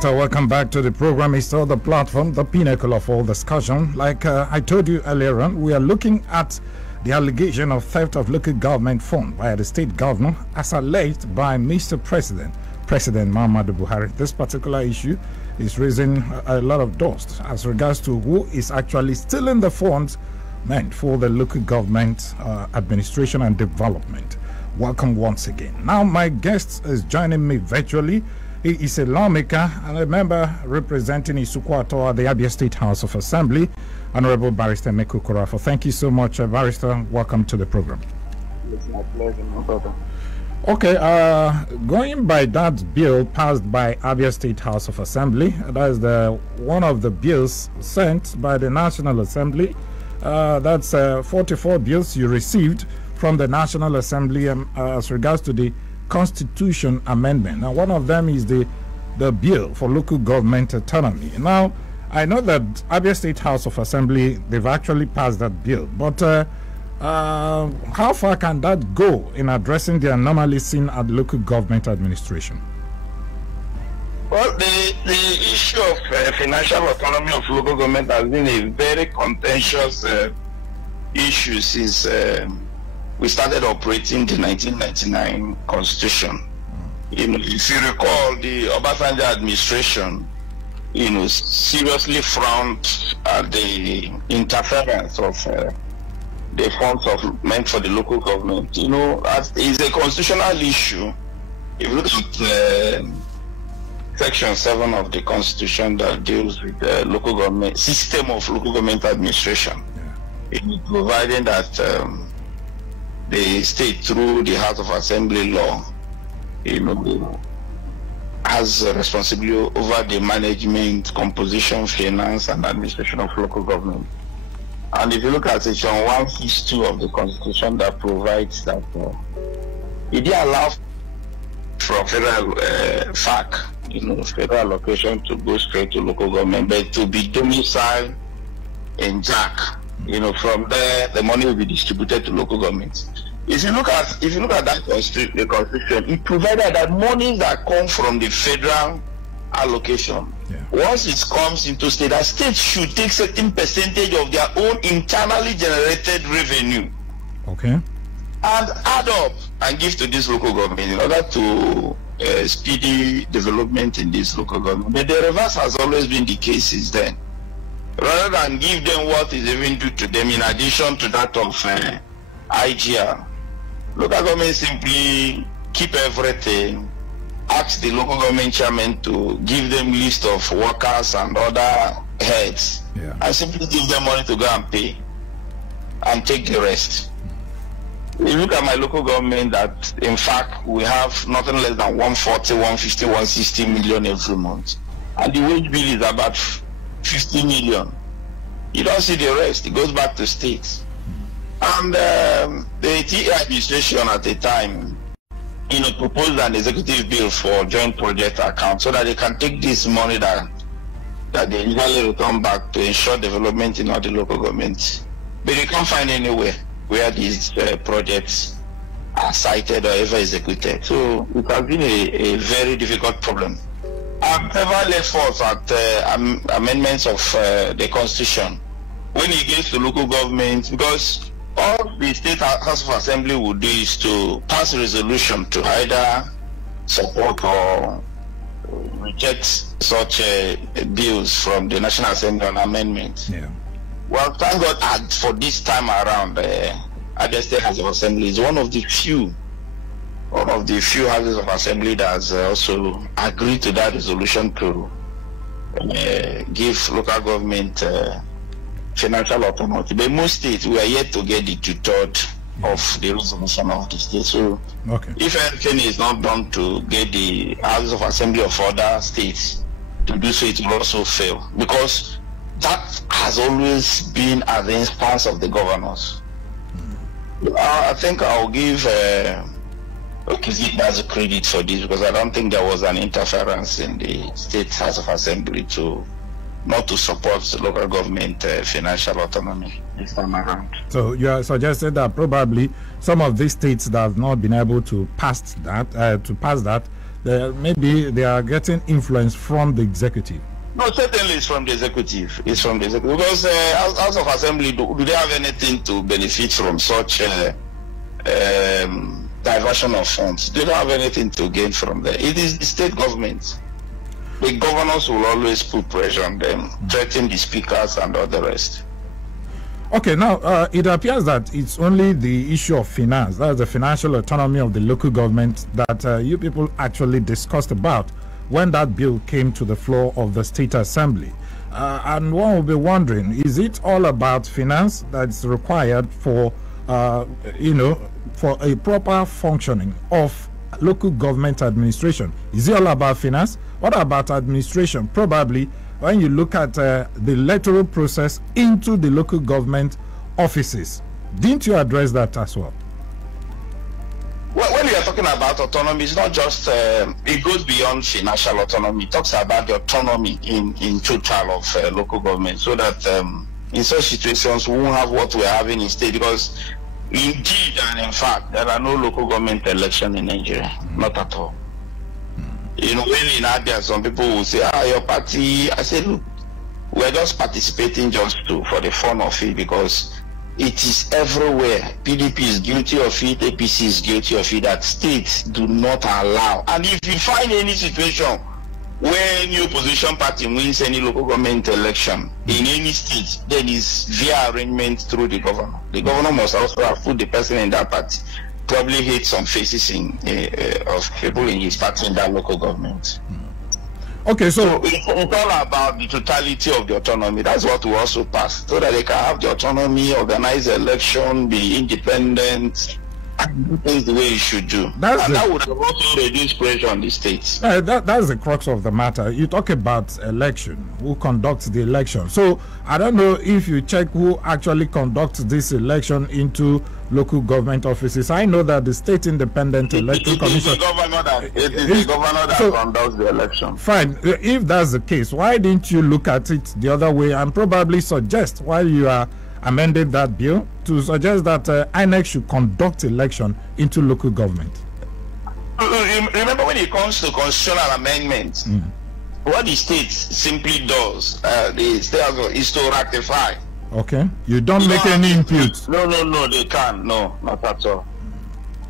Barrister, welcome back to the program. It's still the platform, the pinnacle of all discussion. Like I told you earlier on, we are looking at the allegation of theft of local government fund by the state governor as alleged by Mr. President Muhammadu Buhari. This particular issue is raising a lot of dust as regards to who is actually stealing the funds meant for the local government administration and development. Welcome once again. Now my guest is joining me virtually. He is a lawmaker and a member representing Isukwato at the Abia State House of Assembly, Honorable Barrister Meku Korafo. Thank you so much, Barrister. Welcome to the program. It's my pleasure, my brother. Okay, going by that bill passed by Abia State House of Assembly, that is one of the bills sent by the National Assembly. That's 44 bills you received from the National Assembly as regards to the Constitution Amendment. Now, one of them is the bill for local government autonomy. Now, I know that Abia State House of Assembly, they've actually passed that bill, but how far can that go in addressing the anomalies seen at local government administration? Well, the issue of financial autonomy of local government has been a very contentious issue since we started operating the 1999 Constitution. You know, if you recall, the Obasanjo administration, you know, seriously frowned at the interference of the funds meant for the local government. You know, as is a constitutional issue. If you look at Section 7 of the Constitution that deals with the local government system of local government administration, providing that the state, through the House of Assembly law, you know, has a responsibility over the management, composition, finance, and administration of local government. And if you look at Section 162 of the Constitution, that provides that it did allow for federal FAC, you know, federal allocation to go straight to local government, but to be domiciled in JAC. You know, from there the money will be distributed to local governments. If you look at that the Constitution, it provided that money that come from the federal allocation, once it comes into state, that states should take certain percentage of their own internally generated revenue, and add up and give to this local government in order to speedy development in this local government. But the reverse has always been the case since then. Rather than give them what is even due to them in addition to that of IGR, local government simply keep everything, ask the local government chairman to give them list of workers and other heads, and simply give them money to go and pay and take the rest. You look at my local government, that in fact we have nothing less than 140, 150, 160 million every month, and the wage bill is about 50 million. You don't see the rest, it goes back to states. And the TA administration at the time, you know, proposed an executive bill for joint project account so that they can take this money that they usually return back to ensure development in all the local governments. But they can't find anywhere where these projects are cited or ever executed. So it has been a very difficult problem. I've never left forth at amendments of the Constitution when it gets to local government, because all the State House of Assembly would do is to pass a resolution to either support or reject such bills from the National Assembly on amendment. Well, thank God for this time around, Abia State House of Assembly is one of the few houses of assembly that has also agreed to that resolution to give local government financial autonomy. But most states, we are yet to get the 2/3 of the resolution of the state. So if anything is not done to get the houses of assembly of other states to do so, it will also fail, because that has always been at the instance of the governors. I think I'll give as a credit for this, because I don't think there was an interference in the State House of Assembly not to support the local government financial autonomy this time around. So you are suggesting that probably some of these states that have not been able to pass that, maybe they are getting influence from the executive. No, certainly it's from the executive. It's from the executive. Because House of Assembly, do they have anything to benefit from such diversion of funds? They don't have anything to gain from there. It is the state government. The governors will always put pressure on them, threaten the speakers and all the rest. Okay, now it appears that it's only the issue of finance, that's the financial autonomy of the local government, that you people actually discussed about when that bill came to the floor of the State Assembly. And one will be wondering, is it all about finance that's required for, for a proper functioning of local government administration? Is it all about finance? What about administration? Probably when you look at the electoral process into the local government offices. Didn't you address that as well? Well, when you are talking about autonomy, it's not just, it goes beyond financial autonomy. It talks about the autonomy in total of local government, so that in such situations we won't have what we're having in state, because indeed and in fact there are no local government election in Nigeria, not at all. You know, when in Abia, some people will say, your party, I say, look, we're just participating just for the fun of it, because it is everywhere. PDP is guilty of it, APC is guilty of it, that states do not allow. And if you find any situation where any opposition party wins any local government election in any state, then it's via arrangement through the governor. The governor must also have put the person in that party, probably hate some faces of people in his party in that local government. Okay, so it's all about the totality of the autonomy. That's what we also passed, so that they can have the autonomy, organize the election, be independent, and do things the way it should do. That would have also reduced pressure on the states. That's the crux of the matter. You talk about election, who conducts the election. So I don't know if you check who actually conducts this election into local government offices. I know that the State Independent Electoral Commission. It is the governor that conducts the election. Fine. If that's the case, why didn't you look at it the other way and probably suggest, while you are amending that bill, to suggest that INEC should conduct election into local government? Remember, when it comes to constitutional amendments, what the state simply does, the state is to ratify. Okay. You don't make any input. No, they can't. No, not at all.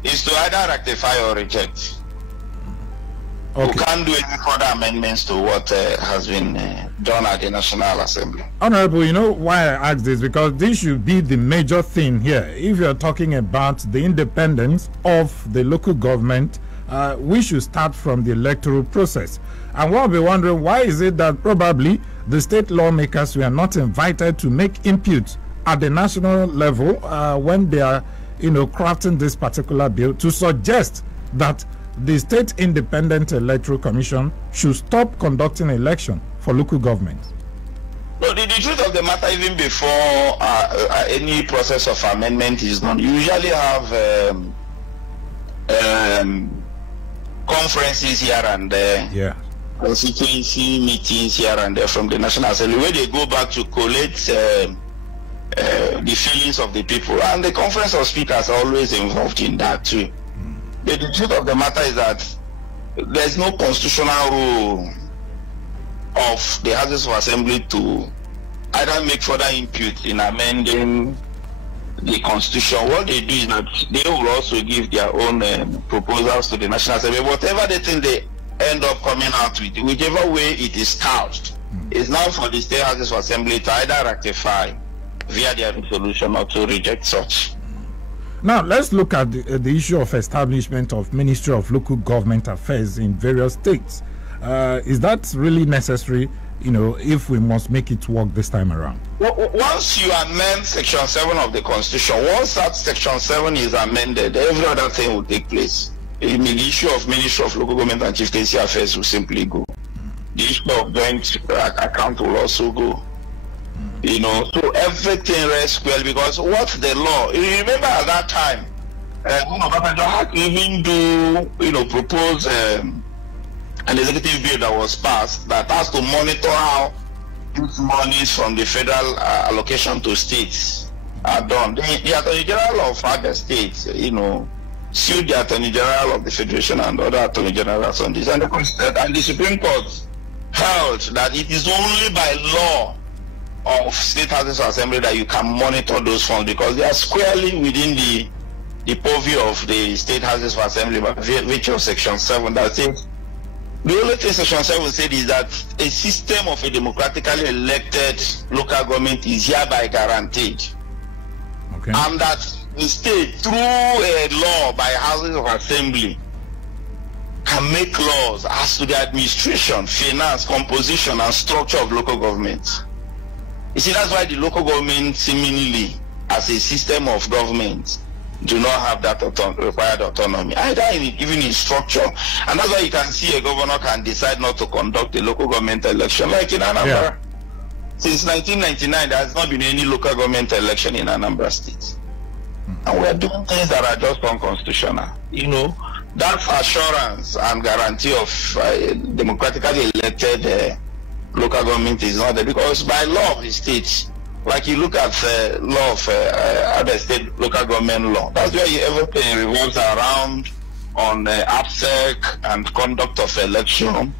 It's to either rectify or reject. Okay. You can't do any further amendments to what has been done at the National Assembly. Honorable, you know why I ask this? Because this should be the major thing here. If you're talking about the independence of the local government, we should start from the electoral process. And we'll be wondering, why is it that probably the state lawmakers were not invited to make input at the national level when they are, crafting this particular bill, to suggest that the State Independent Electoral Commission should stop conducting election for local government? No, the truth of the matter, even before any process of amendment is done, you usually have conferences here and there. Yeah. Constituency meetings here and there from the National Assembly, where they go back to collect the feelings of the people. And the Conference of Speakers are always involved in that too. But the truth of the matter is that there's no constitutional rule of the Houses of Assembly to either make further input in amending the Constitution. What they do is that they will also give their own proposals to the National Assembly. Whatever they think they end up coming out with, whichever way it is couched, is now for the State Houses of Assembly to either ratify via their resolution or to reject such. Now, let's look at the issue of establishment of Ministry of Local Government Affairs in various states. Is that really necessary, if we must make it work this time around? Once you amend Section 7 of the Constitution, once that Section 7 is amended, every other thing will take place. The issue of Ministry of Local Government and Chieftaincy Affairs will simply go. The issue of joint account will also go. So everything rests well, because what the law, you remember at that time, had to even propose an executive bill that was passed that has to monitor how these monies from the federal allocation to states are done. The Attorney General of other states, sued the Attorney General of the Federation and other Attorney Generals on this. And the Supreme Court held that it is only by law of state houses of assembly that you can monitor those funds, because they are squarely within the purview of the state houses of assembly by virtue of Section 7. That's it. The only thing Section 7 said is that a system of a democratically elected local government is hereby guaranteed. Okay. And that the state, through a law by houses of assembly, can make laws as to the administration, finance, composition, and structure of local government. You see, that's why the local government, seemingly, as a system of government, do not have that required autonomy, either even in structure. And that's why you can see a governor can decide not to conduct a local government election, like in Anambra. Yeah. Since 1999, there has not been any local government election in Anambra State. And we are doing things that are just unconstitutional. You know, that assurance and guarantee of democratically elected local government is not there, because by law of the state, like you look at law of other state local government law, that's where everything revolves around on APSEC and conduct of election.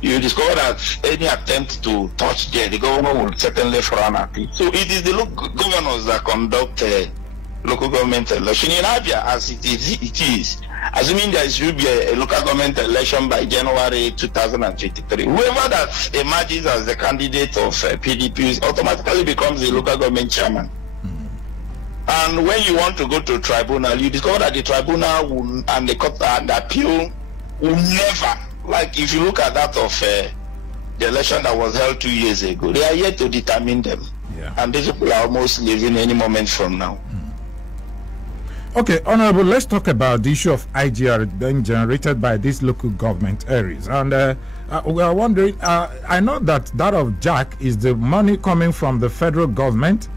You discover that any attempt to touch there, the governor will certainly frown at it. So it is the governors that conduct local government election. In Abia, as it is, assuming there should be a local government election by January 2023, whoever that emerges as the candidate of PDP automatically becomes the local government chairman. And when you want to go to tribunal, you discover that the tribunal will, and the court and the appeal will never, like if you look at that of the election that was held 2 years ago, they are yet to determine them. Yeah. And these people are almost leaving any moment from now. Okay, Honorable, let's talk about the issue of IGR being generated by these local government areas. And we are wondering, I know that of Jack is the money coming from the federal government,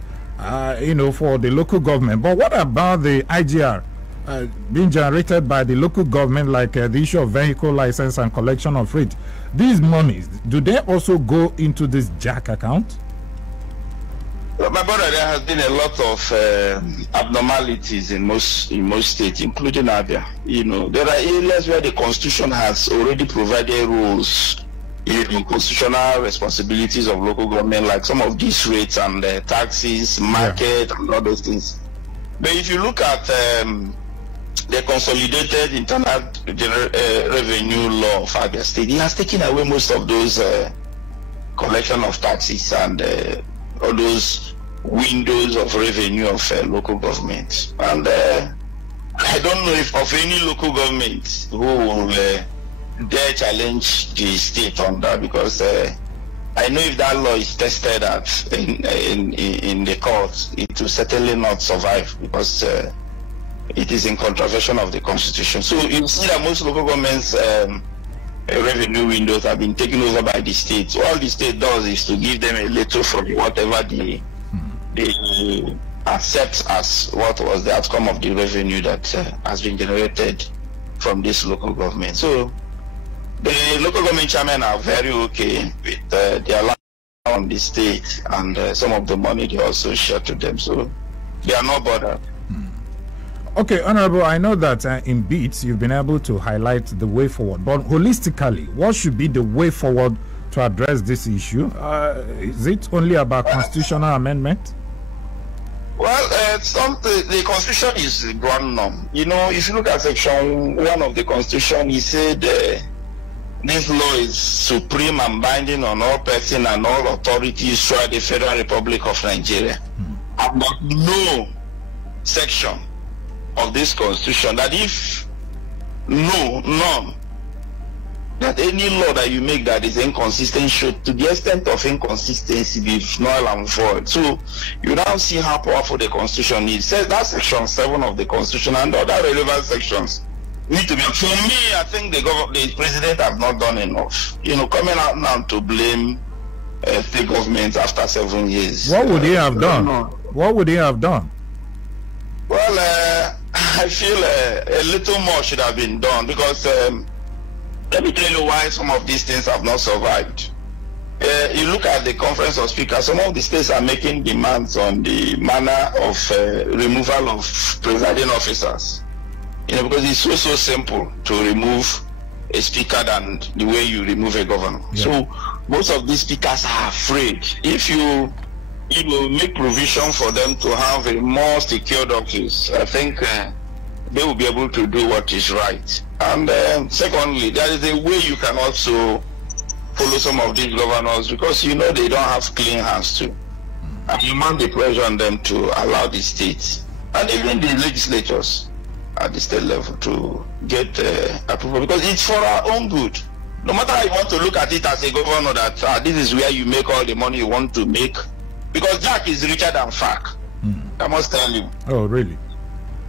you know, for the local government. But what about the IGR being generated by the local government, like the issue of vehicle license and collection of rate? These monies, do they also go into this Jack account? Well, my brother, there has been a lot of abnormalities in most states, including Abia. You know, there are areas where the Constitution has already provided rules in constitutional responsibilities of local government, like some of these rates and taxes, market, and all those things. But if you look at the consolidated internal revenue law of Abia State, it has taken away most of those collection of taxes and all those windows of revenue of local government. And I don't know if of any local government who will dare challenge the state on that, because I know if that law is tested at in the courts, it will certainly not survive, because it is in contravention of the Constitution. So you see that most local governments revenue windows have been taken over by the state. So all the state does is to give them a little from whatever they accept as what was the outcome of the revenue that has been generated from this local government. So the local government chairmen are very okay with their allowance on the state and some of the money they also share to them. So they are not bothered. Okay, Honorable, I know that in bits you've been able to highlight the way forward, but holistically, what should be the way forward to address this issue? Is it only about constitutional amendment? Well, the Constitution is a grand norm. You know, if you look at Section 1 of the Constitution, it said this law is supreme and binding on all persons and all authorities throughout the Federal Republic of Nigeria. But no section of this Constitution that if none, that any law that you make that is inconsistent should, to the extent of inconsistency, be null and void. So you now see how powerful the Constitution is. It says that Section 7 of the Constitution and other relevant sections need to be. For me, I think the president have not done enough. You know, coming out now to blame state governments after 7 years. What would he have done? What would he have done? Well, I feel a little more should have been done, because let me tell you why some of these things have not survived. You look at the Conference of Speakers, some of the states are making demands on the manner of removal of presiding officers. because it's so simple to remove a speaker than the way you remove a governor. Yeah. So most of these speakers are afraid. If you make provision for them to have a more secured office, I think they will be able to do what is right. And secondly, there is a way you can also follow some of these governors, because they don't have clean hands too. And you mount the pressure on them to allow the states and even the legislatures at the state level to get approval, because it's for our own good. No matter how you want to look at it as a governor, that this is where you make all the money you want to make, because Jack is richer than FAC. I must tell you. Oh, really?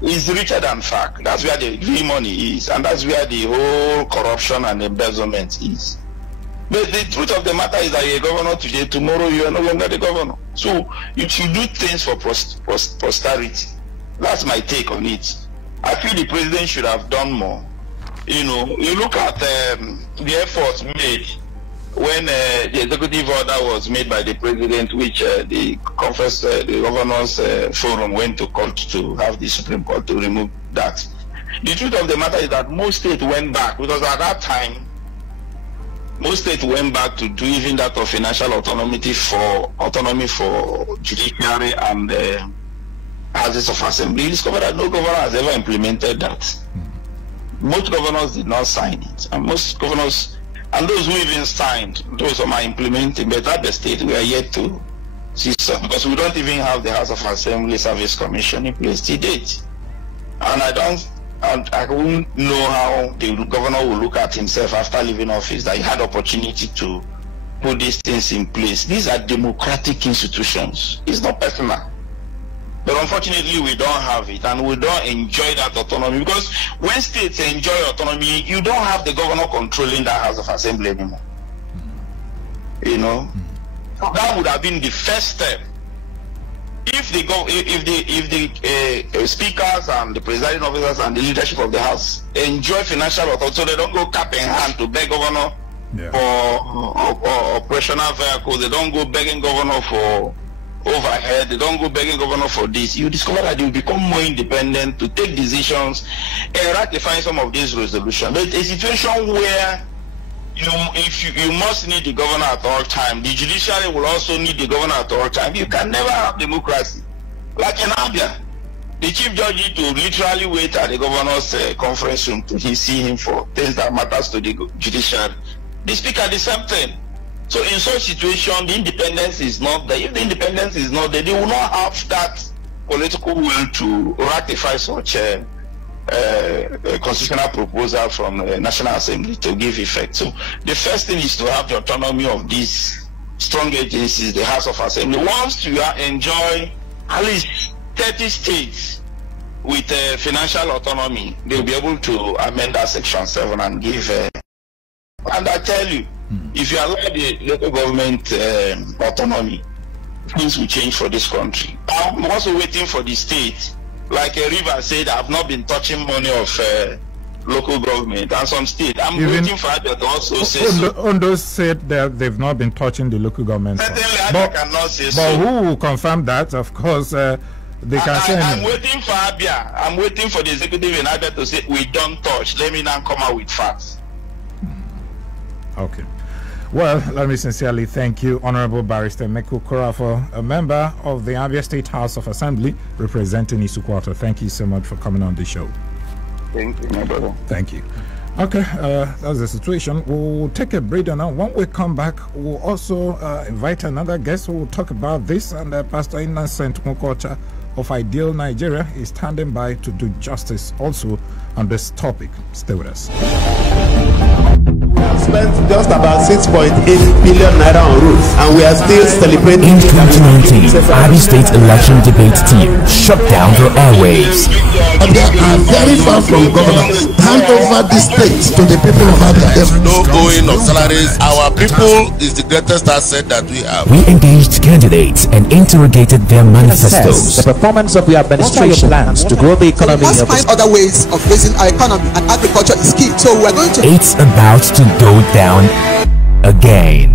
He's richer than FAC. That's where the real money is, and that's where the whole corruption and embezzlement is. But the truth of the matter is that you're a governor today, tomorrow you are no longer the governor. So you should do things for posterity. That's my take on it. I feel the president should have done more. You look at the efforts made when the executive order was made by the president, which the conference, the governors forum went to court to have the Supreme Court to remove that. The truth of the matter is that most states went back, because at that time, most states went back to do even that of financial autonomy for judiciary and houses of assembly. You discovered that no governor has ever implemented that. Most governors did not sign it, and most governors, and those who even signed, those who are implementing, but at the state we are yet to see some, because we don't even have the House of Assembly Service Commission in place to date. And I won't know how the governor will look at himself after leaving office, that he had opportunity to put these things in place. These are democratic institutions. It's not personal. But unfortunately, we don't have it, and we don't enjoy that autonomy, because when states enjoy autonomy, you don't have the governor controlling that House of Assembly anymore. That would have been the first step. If the speakers and the presiding officers and the leadership of the House enjoy financial authority, so they don't go cap in hand to beg governor for operational vehicles, they don't go begging governor for overhead, they don't go begging governor for this, you discover that they will become more independent to take decisions and ratify some of these resolutions. But a situation where you must need the governor at all time, the judiciary will also need the governor at all time. You can never have democracy. Like in Abia, the chief judge need to literally wait at the governor's conference room to see him for things that matters to the judiciary. The speaker, the same thing. So in such situation, the independence is not there. If the independence is not there, they will not have that political will to ratify such a constitutional proposal from the National Assembly to give effect. So the first thing is to have the autonomy of these strong agencies, the House of Assembly. Once you enjoy at least 30 states with financial autonomy, they'll be able to amend that Section 7 and give. And I tell you, if you allow the local government autonomy, things will change for this country. I'm also waiting for the state. Like a river said, I've not been touching money of local government, and some state. I'm waiting for that to also say so. Ondo said that they've not been touching the local government. Certainly, I cannot say so. But who will confirm that? Of course, they can say. I'm waiting for Abia. I'm waiting for the executive in Abia to say, we don't touch. Let me now come out with facts. Okay. Well, let me sincerely thank you, Honorable Barrister Meku Korafor, a member of the Abia State House of Assembly representing Isukwata. Thank you so much for coming on the show. Thank you, my brother. Thank you. Okay, that's the situation. We'll take a break now. When we come back, we'll also invite another guest who will talk about this. And Pastor Innocent Mukocha of Ideal Nigeria is standing by to do justice also on this topic. Stay with us. We have spent just about 6.8 billion naira on roads, and we are still celebrating. In 2019, Abia State election debate team shut down the airwaves. And they are very far from governance. Hand over the state to the people of Abia. There's no going of salaries. Our people is the greatest asset that we have. We engaged candidates and interrogated their manifestos. The performance of the administration plans to grow the economy. We must find other ways of raising our economy, and agriculture is key. So we're going to. It's about to go down again.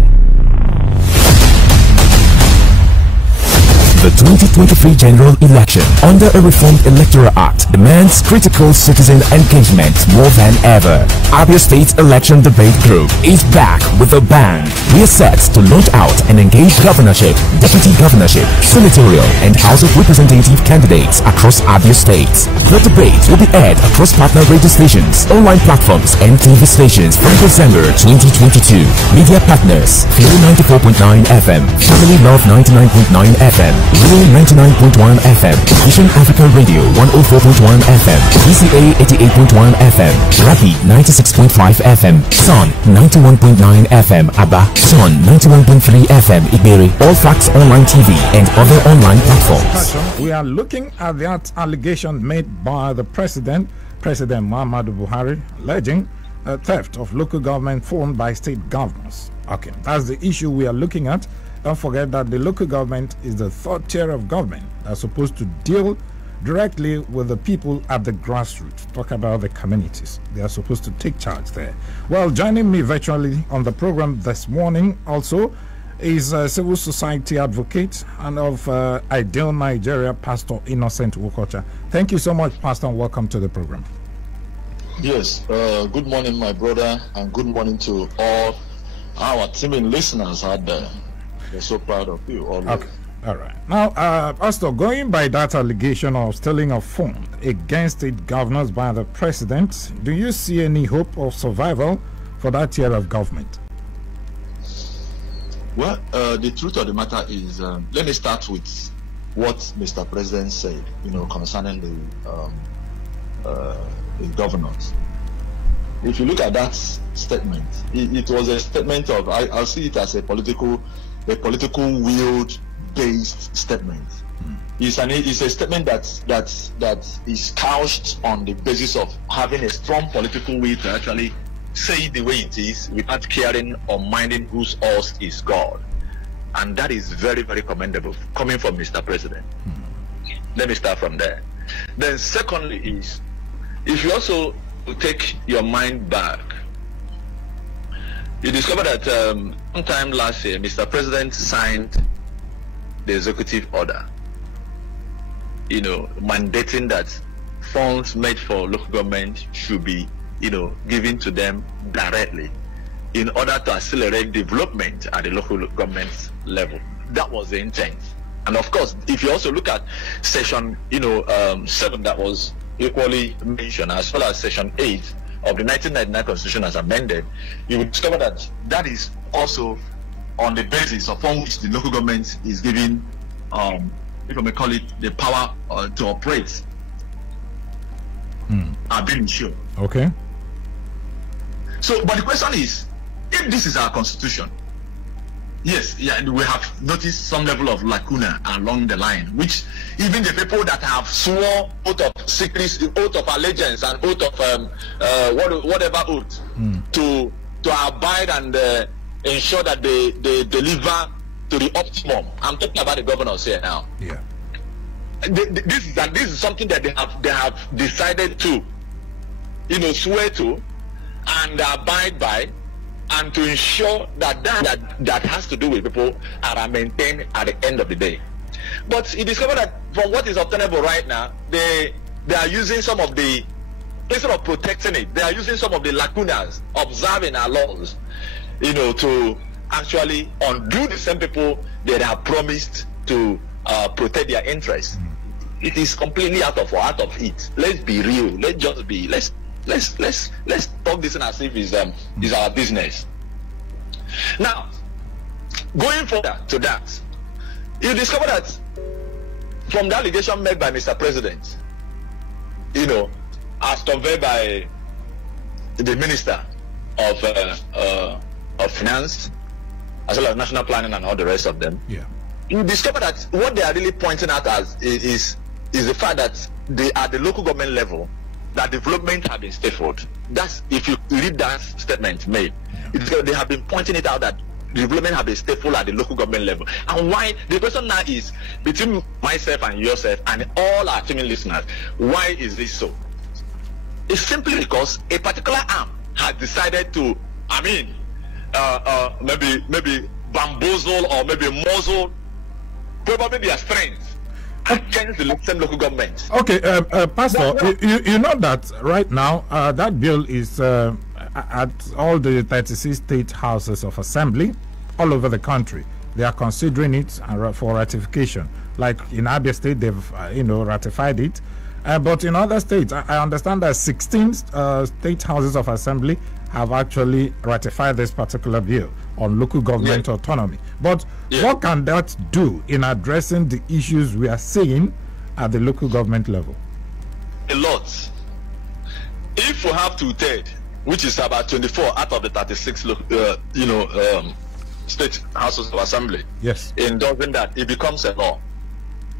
The 2023 general election under a reformed Electoral Act demands critical citizen engagement more than ever. Abia State Election Debate Group is back with a bang. We are set to launch out and engage governorship, deputy governorship, senatorial, and House of Representative candidates across Abia State. The debate will be aired across partner radio stations, online platforms, and TV stations from December 2022. Media partners: Feel 94.9 FM, Family Love 99.9 FM, Real 99.1 FM, Vision Africa Radio 104.1 FM, ECA 88.1 FM, Rapi 96.5 FM, Sun 91.9 FM, Abba, Sun 91.3 FM, Iberi, All Facts Online TV, and other online platforms. We are looking at that allegation made by the President Muhammadu Buhari, alleging theft of local government formed by state governors. Okay, that's the issue we are looking at. Don't forget that the local government is the third tier of government that's supposed to deal directly with the people at the grassroots. Talk about the communities. They are supposed to take charge there. Well, joining me virtually on the program this morning also is a civil society advocate and of Ideal Nigeria, Pastor Innocent Wokocha. Thank you so much, Pastor, and welcome to the program. Yes, good morning, my brother, and good morning to all our teaming listeners out there. We're so proud of you always. Okay. All right. Now, Pastor, going by that allegation of stealing of funds against state governors by the president, do you see any hope of survival for that tier of government? Well, the truth of the matter is, let me start with what Mr. President said, concerning the governors. If you look at that statement, it was a statement of, I'll see it as a political willed based statement. It's a statement that is couched on the basis of having a strong political will to actually say it the way it is without caring or minding whose else is God. And that is very, very commendable coming from Mr. President. Let me start from there. Then secondly is, if you also take your mind back, you discover that sometime last year, Mr. President signed the executive order, mandating that funds made for local government should be, given to them directly in order to accelerate development at the local government level. That was the intent. And of course, if you also look at section, 7 that was equally mentioned, as well as section 8 of the 1999 Constitution as amended, you will discover that that is also on the basis upon which the local government is given, if I may call it, the power to operate, are being ensured. Okay. So, but the question is, if this is our constitution, yes, we have noticed some level of lacuna along the line, which even the people that have sworn oath of secrecy, oath of allegiance, and oath of whatever oath to abide and ensure that they deliver to the optimum. I'm talking about the governors here now. Yeah. This is something that they have decided to, swear to and abide by, and to ensure that has to do with people are maintained at the end of the day. But you discover that from what is obtainable right now, they are using some of the, instead of protecting it, they are using some of the lacunas, observing our laws, to actually undo the same people that have promised to protect their interests. It is completely out of it. Let's be real. Let's talk this in as if it's our business. Now, going further to that, you discover that from the allegation made by Mr. President, as conveyed by the Minister of Finance, as well as National Planning and all the rest of them, you discover that what they are really pointing out as is the fact that they, at the local government level, that development have been stifled. That's, if you read that statement made, they have been pointing it out that development have been stifled at the local government level. And why? The question now is, between myself and yourself and all our teaming listeners, why is this so? It's simply because a particular arm has decided to, maybe bamboozle or maybe muzzle probably their strength against the same local government. Okay, Pastor, you know that right now that bill is at all the 36 state houses of assembly all over the country. They are considering it for ratification. Like in Abia State, they've ratified it. But in other states, I understand that 16 state houses of assembly have actually ratified this particular bill on local government autonomy. But what can that do in addressing the issues we are seeing at the local government level? A lot. If we have 2/3, which is about 24 out of the 36, state houses of assembly, endorsing that, it becomes a law.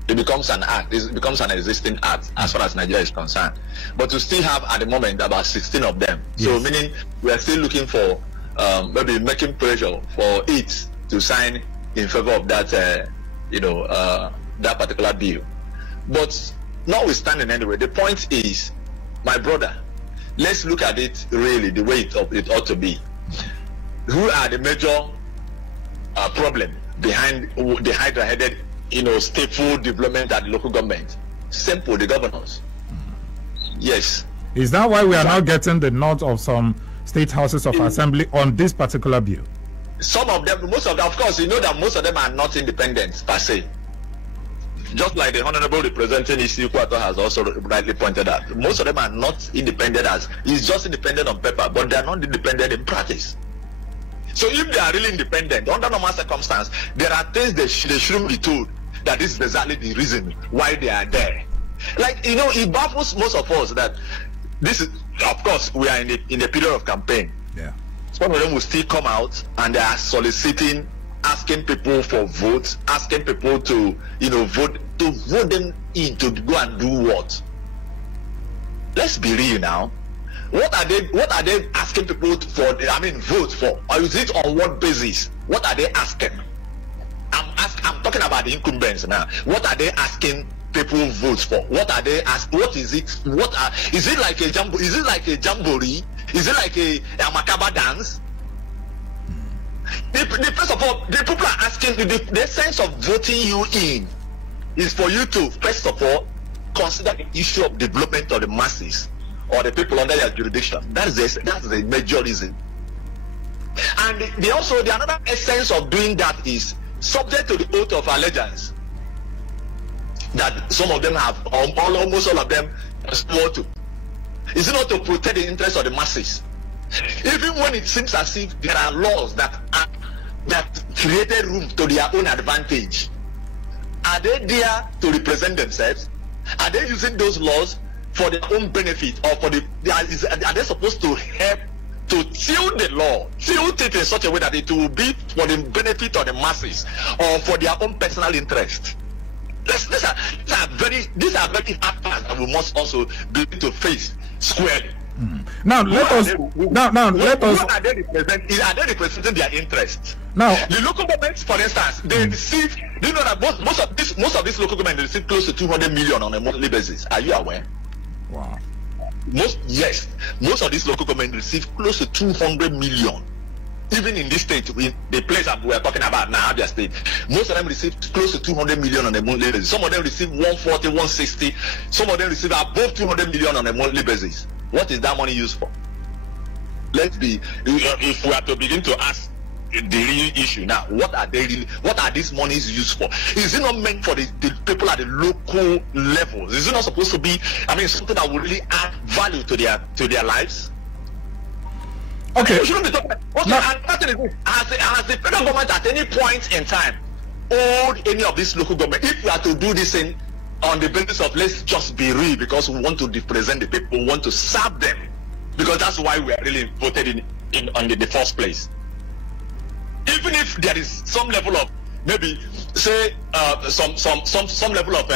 It becomes an act. It becomes an existing act as far as Nigeria is concerned. But we still have at the moment about 16 of them. So meaning we are still looking for maybe making pressure for it to sign in favor of that that particular bill. But notwithstanding anyway, the point is, my brother, let's look at it really the way it ought to be. Who are the major problem behind the hydra-headed stateful development at the local government? Simple, the governors. Yes. Is that why we are now getting the nod of some state houses of assembly on this particular bill? Some of them, most of them, of course, you know that most of them are not independent per se. Just like the Honorable Representing Isiukwato has also rightly pointed out, most of them are not independent it's just independent on paper, but they are not independent in practice. So if they are really independent, under normal circumstance, there are things they shouldn't be told that this is exactly the reason why they are there. Like, it baffles most of us that this is, of course, we are in a period of campaign. Yeah. Some of them will still come out and they are soliciting, asking people for votes, asking people to, vote them in to go and do what? Let's be real now. What are they asking people for? Vote for? Or is it on what basis? What are they asking? I'm talking about the incumbents now. What are they asking people votes for? What are they asking? What is it? Is it like a jamboree? Is it like a jamboree? Is it like a makaba dance? First of all, the people are asking, the sense of voting you in is for you to, first of all, consider the issue of development of the masses or the people under their jurisdiction. That's the major reason. And the another essence of doing that is subject to the oath of allegiance that some of them have, almost all of them swore to. Is it not to protect the interests of the masses? Even when it seems as if there are laws that created room to their own advantage, are they there to represent themselves? Are they using those laws for their own benefit, or are they supposed to help to tilt the law, tilt it in such a way that it will be for the benefit of the masses or for their own personal interest? These are very hard parts that we must also be able to face squarely. Now let us. What are they representing? Are they representing their interests? Now the local governments, for instance, they receive. Do you know that most of these local governments receive close to 200 million on a monthly basis? Are you aware? Wow. Most of these local governments receive close to 200 million. Even in this state, the place that we are talking about now, Abia State, most of them receive close to 200 million on a monthly basis. Some of them receive 140, 160. Some of them receive above 200 million on a monthly basis. What is that money used for? If we are to begin to ask the real issue now, what are these monies used for? Is it not meant for the people at the local level? Is it not supposed to be, something that will really add value to their lives? Okay. We shouldn't be talking. Okay, no. And nothing is this. Has the federal government at any point in time owed any of these local government? If we are to do this thing on the basis of let's just be real, because we want to represent the people, we want to serve them, because that's why we are really voted in the first place. Even if there is some level of maybe say some level of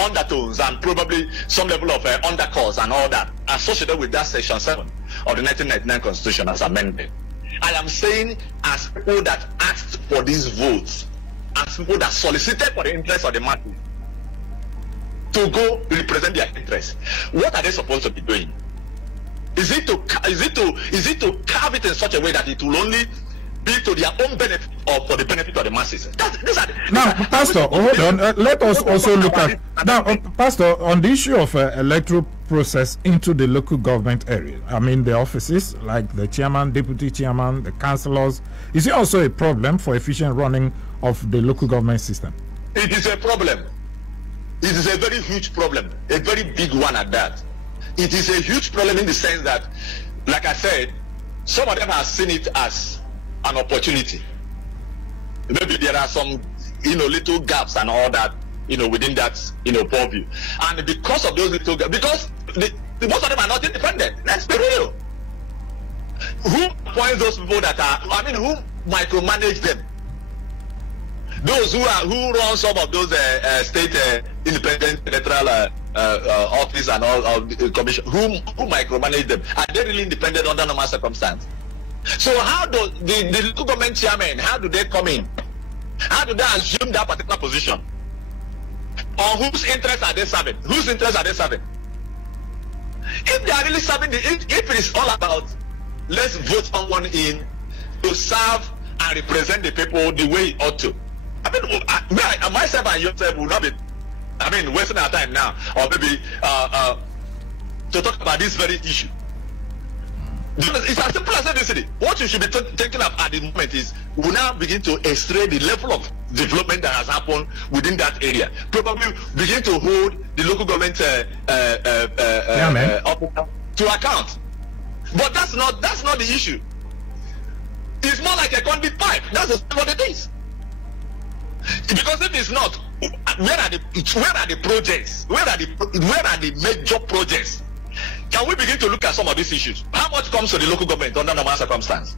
undertones and probably some level of undercurrents and all that associated with that section 7 of the 1999 Constitution as amended. I am saying, as people that asked for these votes, as people that solicited for the interests of the masses to go represent their interests, what are they supposed to be doing? Is it to carve it in such a way that it will only be to their own benefit, for the benefit of the masses. Pastor, hold on. Let us also look at now, Pastor, on the issue of electoral process into the local government area. I mean, the offices like the chairman, deputy chairman, the councillors. Is it also a problem for efficient running of the local government system? It is a problem. It is a very huge problem, a very big one at that. It is a huge problem in the sense that, like I said, some of them have seen it as an opportunity. Maybe there are some, little gaps and all that, within that, purview. And because of those little gaps, because most of them are not independent. Let's be real. Who appoints those people that are? Who micromanage them? Those who run some of those state independent electoral office and all of the commission, who micromanage them? Are they really independent under normal circumstances? So how do the local government chairman, how do they come in? How do they assume that particular position? Or whose interests are they serving? Whose interests are they serving? If they are really serving if it is all about let's vote someone in to serve and represent the people the way it ought to. Myself and yourself will not be wasting our time now, or maybe to talk about this very issue. It's as simple as ABC. What you should be thinking of at the moment is we now begin to extract the level of development that has happened within that area. Probably begin to hold the local government to account. But that's not the issue. It's more like a conduit pipe. That's what it is. Because if it's not, where are the projects? Where are the major projects? Can we begin to look at some of these issues? How much comes to the local government under normal circumstance?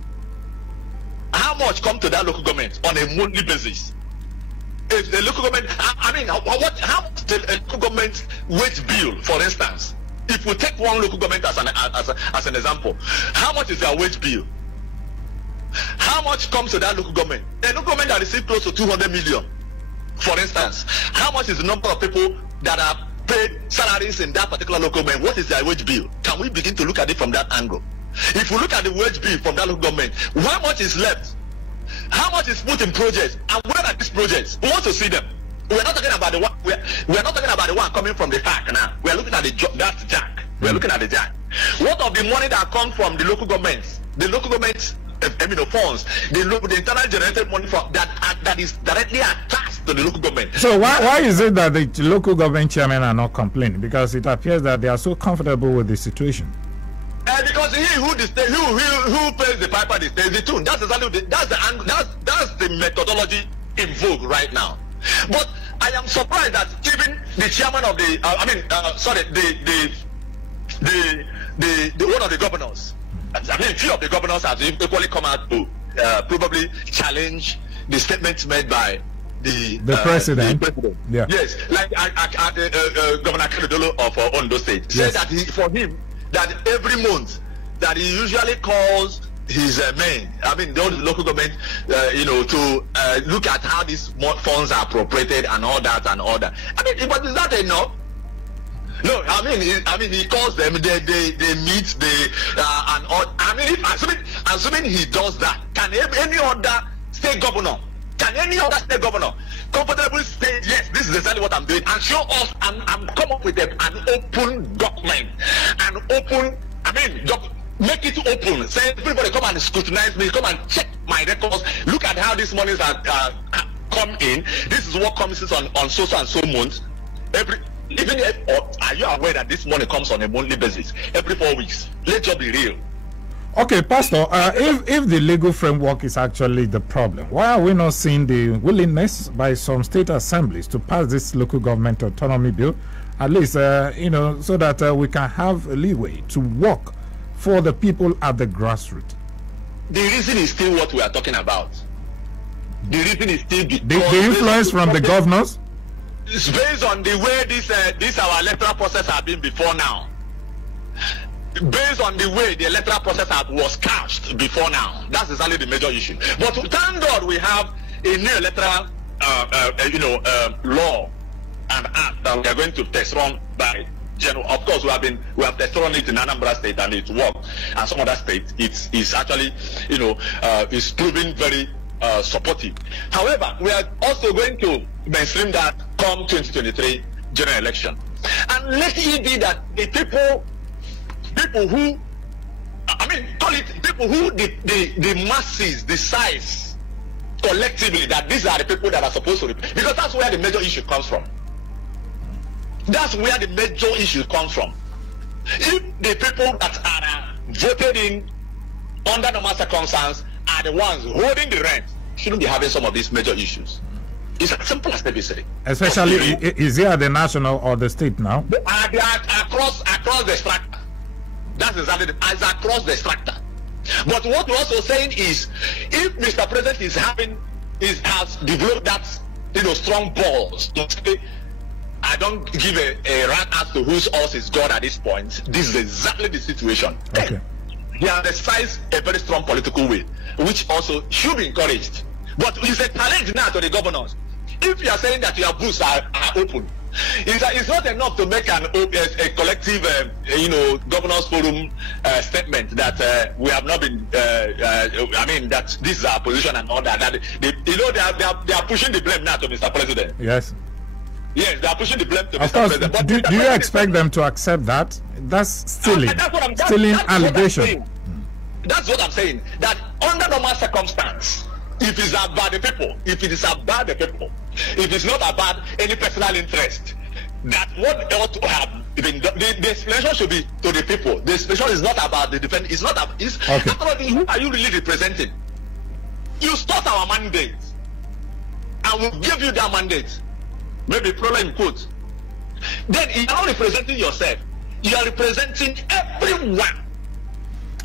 How much comes to that local government on a monthly basis? If the local government, how much the local government wage bill, for instance? If we take one local government as an example, how much is their wage bill? How much comes to that local government? A local government that receives close to 200 million, for instance. How much is the number of people that are paid salaries in that particular local government? What is their wage bill? Can we begin to look at it from that angle? If we look at the wage bill from that local government, how much is left? How much is put in projects? And where are these projects? We want to see them. We're not talking about the one. We're not talking about the one coming from the park now. We're looking at that's jack. We're looking at the jack. What of the money that comes from the local governments? The local governments, funds, the internal generated money from that is directly attached to the local government. So why is it that the local government chairmen are not complaining? Because it appears that they are so comfortable with the situation. Because who pays the piper stays the tune. That's exactly that's the methodology in vogue right now. But I am surprised that even the chairman of the the one of the governors, few of the governors have equally come out to probably challenge the statements made by the president. Yeah. Yes, like Governor Kedolo of Ondo State said that for him that every month that he usually calls his men, the local government, to look at how these funds are appropriated and all that. But is that enough? No, he calls them. They meet. And all. Assuming he does that, can any other state governor comfortably say yes, this is exactly what I'm doing, and show us and come up with an open document, make it open. Say everybody come and scrutinize me, come and check my records, look at how these monies are come in. This is what comes on so and so months. Are you aware that this money comes on a monthly basis every 4 weeks? Let's just be real. Okay, Pastor, if the legal framework is actually the problem, why are we not seeing the willingness by some state assemblies to pass this local government autonomy bill, at least, so that we can have a leeway to work for the people at the grassroots? The reason is still what we are talking about. The reason is still the influence from the governors. It's based on the way this our electoral process has been before now. Based on the way the electoral process was couched before now. That's exactly the major issue. But thank God we have a new electoral law and act that we are going to test run by general. Of course, we have tested on it in Anambra State and it worked. And some other states, it's actually, it's proving very supportive. However, we are also going to mainstream that come 2023 general election. And let it be that the people who, call it people who the masses decide collectively that these are the people that are supposed to, because that's where the major issue comes from. That's where the major issue comes from. If the people that are voted in under normal circumstances are the ones holding the rent, shouldn't be having some of these major issues. It's as simple as ABC. Especially, is it at the national or the state now? They are across the strata. That's exactly as across the strata. But what we're also saying is, if Mr. President has developed that strong balls to say, I don't give a rat as to whose horse is God at this point. This is exactly the situation. Okay. He has exercised a very strong political will, which also should be encouraged. But it's a challenge now to the governors. If you are saying that your booths are open, it's not enough to make a collective, governors forum statement that we have not been. That this is our position and all that. They are pushing the blame now to Mr. President. Yes. Yes, they are pushing the blame to Mr. President. But do you expect them to accept that? That's stealing. Allegation. That's what I'm saying. That under normal circumstance, if it's about the people, if it is about the people, if it's not about any personal interest, that what ought to have been done, the explanation should be to the people. The explanation is not about the defense. It's not about. Okay. Who are you really representing? You start our mandate, and we'll give you that mandate. Maybe problem in quotes. Then you're not representing yourself. You are representing everyone.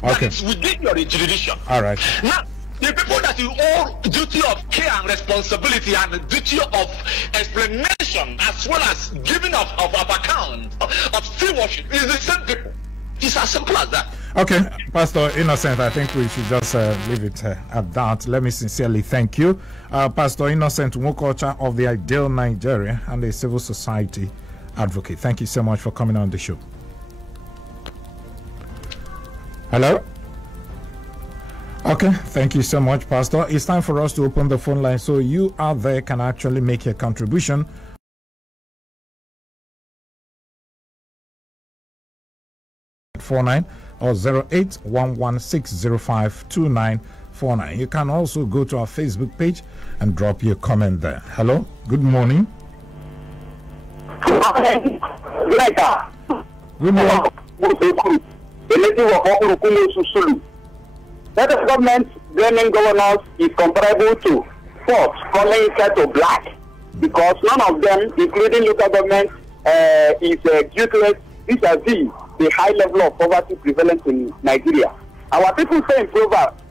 Okay. That is within your jurisdiction. All right. Now, the people that you owe duty of care and responsibility and duty of explanation as well as giving of account of stewardship is the same people. It's as simple as that. Okay, Pastor Innocent, I think we should just leave it at that. Let me sincerely thank you. Pastor Innocent Nwokocha of the Ideal Nigeria and a civil society advocate. Thank you so much for coming on the show. Hello? Okay, thank you so much, Pastor. It's time for us to open the phone line so you out there can actually make your contribution. Or 0811-605-2949. You can also go to our Facebook page and drop your comment there. Hello, good morning. Good morning. That the government blaming governors is comparable to folks calling to black, because none of them, including local government, is guiltless vis-a-vis the high level of poverty prevalent in Nigeria. Our people say in Proverbs,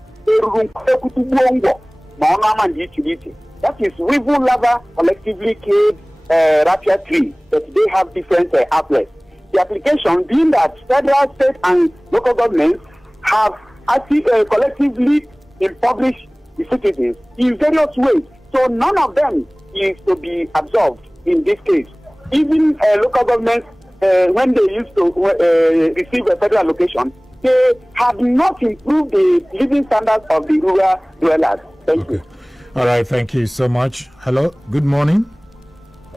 that is weevil lava collectively killed raffia tree, but they have different outlets. The application being that federal, state, and local governments have actually collectively impoverished the citizens in various ways. So none of them is to be absolved in this case. Even local governments, when they used to receive a federal allocation, they have not improved the living standards of the rural dwellers. Thank you. All right, thank you so much. Hello, good morning.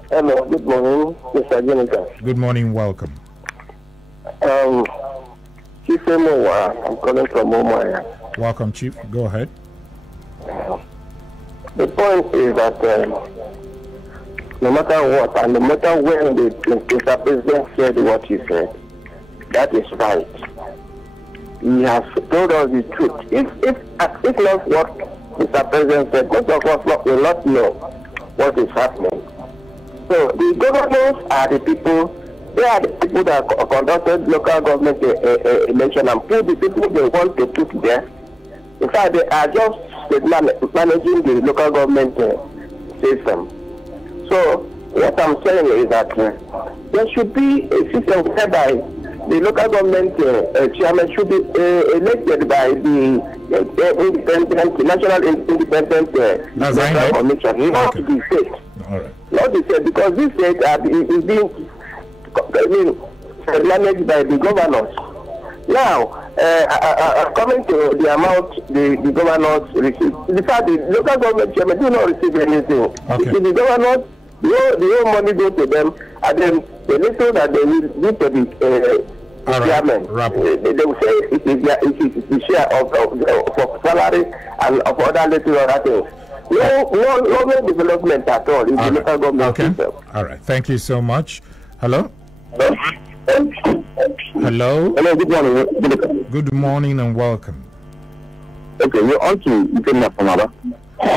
Hello, good morning, Mr. Jennifer. Good morning, welcome. Chief Emowa, I'm calling from Omaya. Welcome, Chief. Go ahead. The point is that no matter what, and no matter when the Mr. President said what he said, that is right. He has told us the truth. If not what Mr. President said, most of us will not know what is happening. So the governors are the people. They are the people that conducted local government election and put the people they want to put there. In fact, they are just managing the local government system. So what I'm saying is that there should be a system whereby the local government chairman should be elected by the National Independent Electoral Commission, not the state. All right. Not the state, because this state is being managed by the governors. Now, Coming to the amount the governors receive, the fact the local government chairman do not receive anything. Okay. The governors, the whole money goes to them, and then the little that they will give to the chairman, they will say it is the share of salary and of other little other things. No development at all in the local government system. All right. Thank you so much. Hello? Hello, good morning. Good morning and welcome. Okay, you're on to Ikenna from Aba.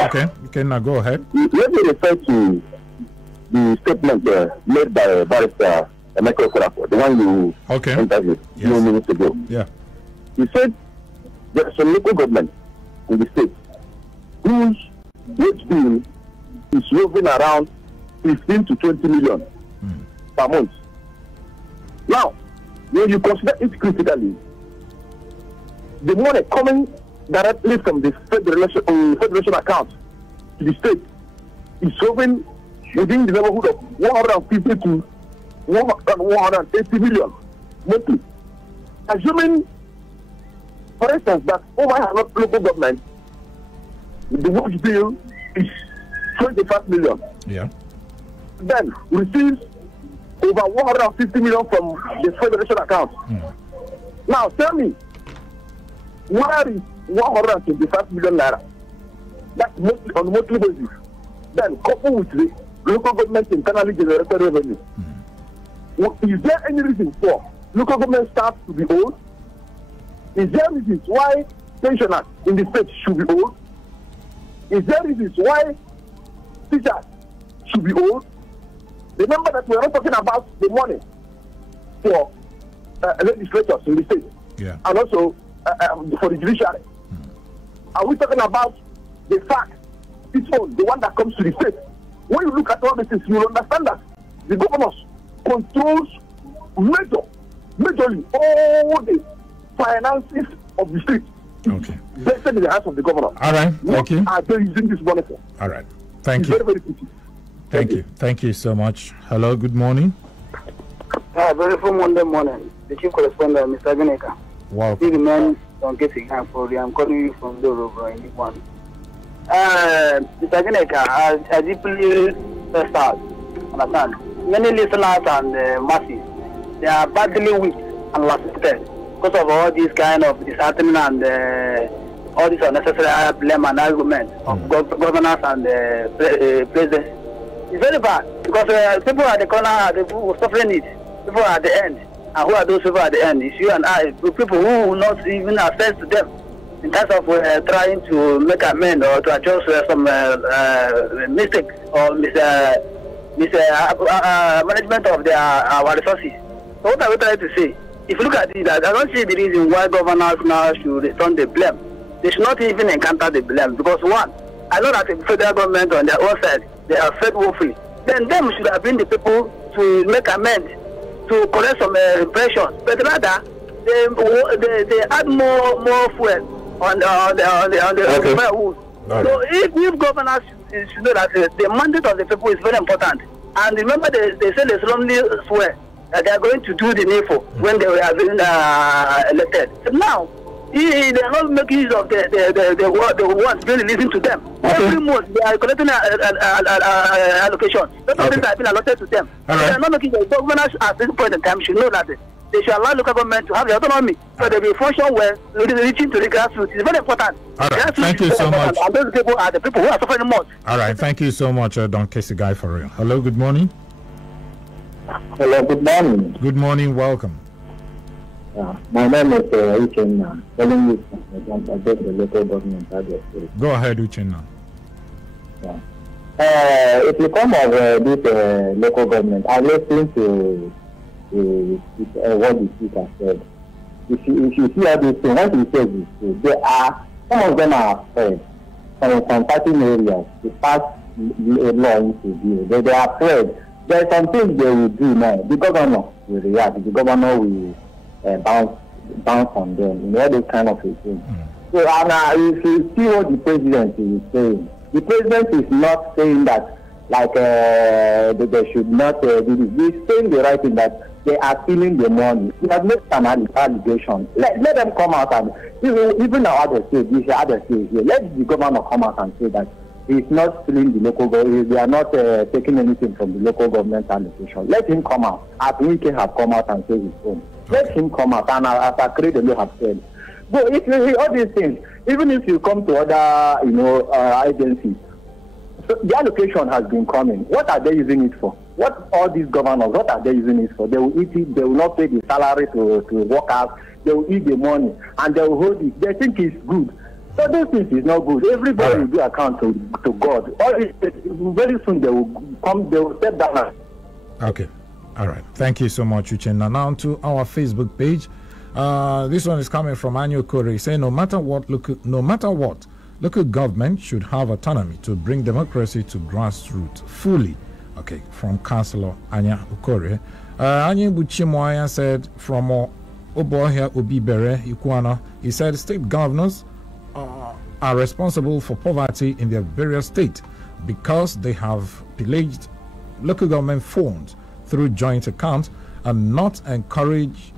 Okay, Ikenna, go ahead. Let me refer to the statement made by Barrister Michael Okorafor, the one you interviewed a few minutes ago. Yeah. He said there are some local government in the state whose wage bill is roving around 15 to 20 million per month. Now, when you consider it critically, the money coming directly from the federation account to the state is roving within the neighborhood of 150 to 180 million monthly. Assuming, for instance, that over local government, the wage bill is 25 million. Yeah. Then receives over 150 million from the federation account. Now tell me, where is 125 million naira? That's mostly on a monthly basis. Then coupled with the local government internally generated revenue. Is there any reason for local government staff to be old? Is there reasons why pensioners in the state should be old? Is there reasons why teachers should be old? Remember that we are not talking about the money for legislators in the state, and also for the judiciary. Are we talking about the fact, its own, the one that comes to the state? When you look at all these things, you will understand that the governors controls majorly all the finances of the state. Okay. Vested in the hands of the governor. All right. Thank you. Are they using this money for? All right. Thank you. Very, very quickly. Thank you. Thank you so much. Hello, good morning. Very full Monday morning. The chief correspondent, Mr. Guneka. Wow. Big man, don't get it. I'm calling you from Doro in one. Mr. Guneka, I deeply stressed out. Understand? Many listeners and masses, they are badly weak and last-minute because of all these kind of disheartening and all this unnecessary blame and argument of governors and presidents. It's very bad because people at the corner are the people suffering it. People are at the end. And who are those people at the end? It's you and I, people who will not even access to them in terms of trying to make amends or to adjust some mistakes or management of our resources. So what are we trying to say? If you look at it, I don't see the reason why governors now should return the blame. They should not even encounter the blame because one, I know that the federal government on their own side, they are fed woefully. Then them should have been the people to make amends, to correct some impressions. But rather, they add more fuel on the firewood. So if governors should know that the mandate of the people is very important. And remember, they say they solemnly swear that they are going to do the needful when they have been elected. So now, they are not making use of the ones being releasing to them. Every month they are collecting allocation. Those things have been allotted to them. They are not making the governors at this point in time should know that they should allow local government to have the autonomy so they will function well, reaching to the grassroots. It's very important. All right, thank you so much. And those people are the people who are suffering most. All right, thank you so much, Don Casey Guy for real. Hello, good morning. Hello, good morning. Good morning, welcome. My name is Uchenna, telling you about the local government address. Go ahead, Uchenna. If you come of this local government, I listened to what the speaker said. If you see all these things, what he says is there are, some of them are afraid from certain areas to pass a law into bill. They are afraid. There are some things they will do now. The governor will react. The governor will bounce on them. You know, this kind of a thing. So if you see what the president is saying, the president is not saying that like they should not do this. He's saying the right thing that they are stealing the money. We have made an allegation. Let them come out and even now other states, let the governor come out and say that he's not stealing the local government. They are not taking anything from the local government allocation. Let him come out. As we can have come out and say his own. Let him come out, and as I create the have said. But if you hear all these things, even if you come to other agencies, so the allocation has been coming. What are they using it for? What all these governors, what are they using it for? They will eat it, they will not pay the salary to workers, they will eat the money, and they will hold it. They think it's good. So those things is not good. Everybody will do account to God. Very soon they will step down. Okay. All right. Thank you so much, Uchenna. Now to our Facebook page. This one is coming from Anyo Kore, saying no matter what, local government should have autonomy to bring democracy to grassroots fully. Okay, from Councillor Anya Ukore. Anya Buchimoya said from Obohia Obibere Ikuana, he said state governors are responsible for poverty in their various states because they have pillaged local government funds through joint accounts and not encourage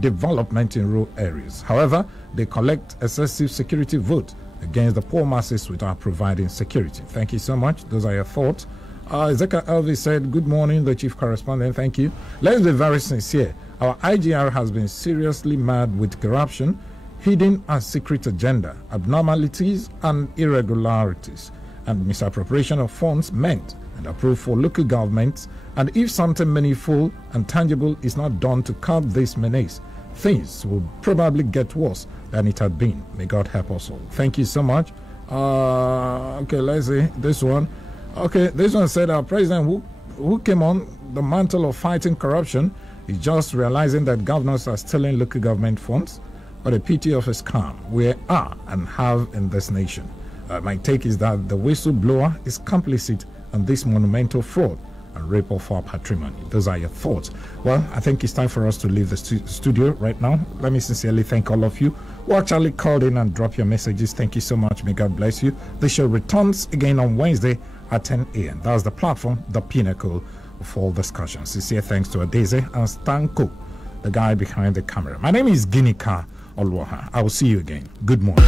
development in rural areas. However, they collect excessive security vote against the poor masses without providing security. Thank you so much. Those are your thoughts. Zeka Elvis said, good morning, the chief correspondent. Thank you. Let's be very sincere. Our IGR has been seriously mad with corruption, hidden and secret agenda, abnormalities and irregularities, and misappropriation of funds meant and approved for local governments. And if something meaningful and tangible is not done to curb this menace, things will probably get worse than it had been. May God help us all. Thank you so much. Okay, let's see this one. Okay, this one said our president who came on the mantle of fighting corruption is just realizing that governors are stealing local government funds. What a pity of a scam we are and have in this nation. My take is that the whistleblower is complicit in this monumental fraud and rape of our patrimony. Those are your thoughts. Well, I think it's time for us to leave the studio right now. Let me sincerely thank all of you who actually called in and dropped your messages. Thank you so much. May God bless you. The show returns again on Wednesday at 10 a.m. That's the platform, the pinnacle of all discussions. Sincere thanks to Adeze and Stanko, the guy behind the camera. My name is Ginika Olwaha. I will see you again. Good morning.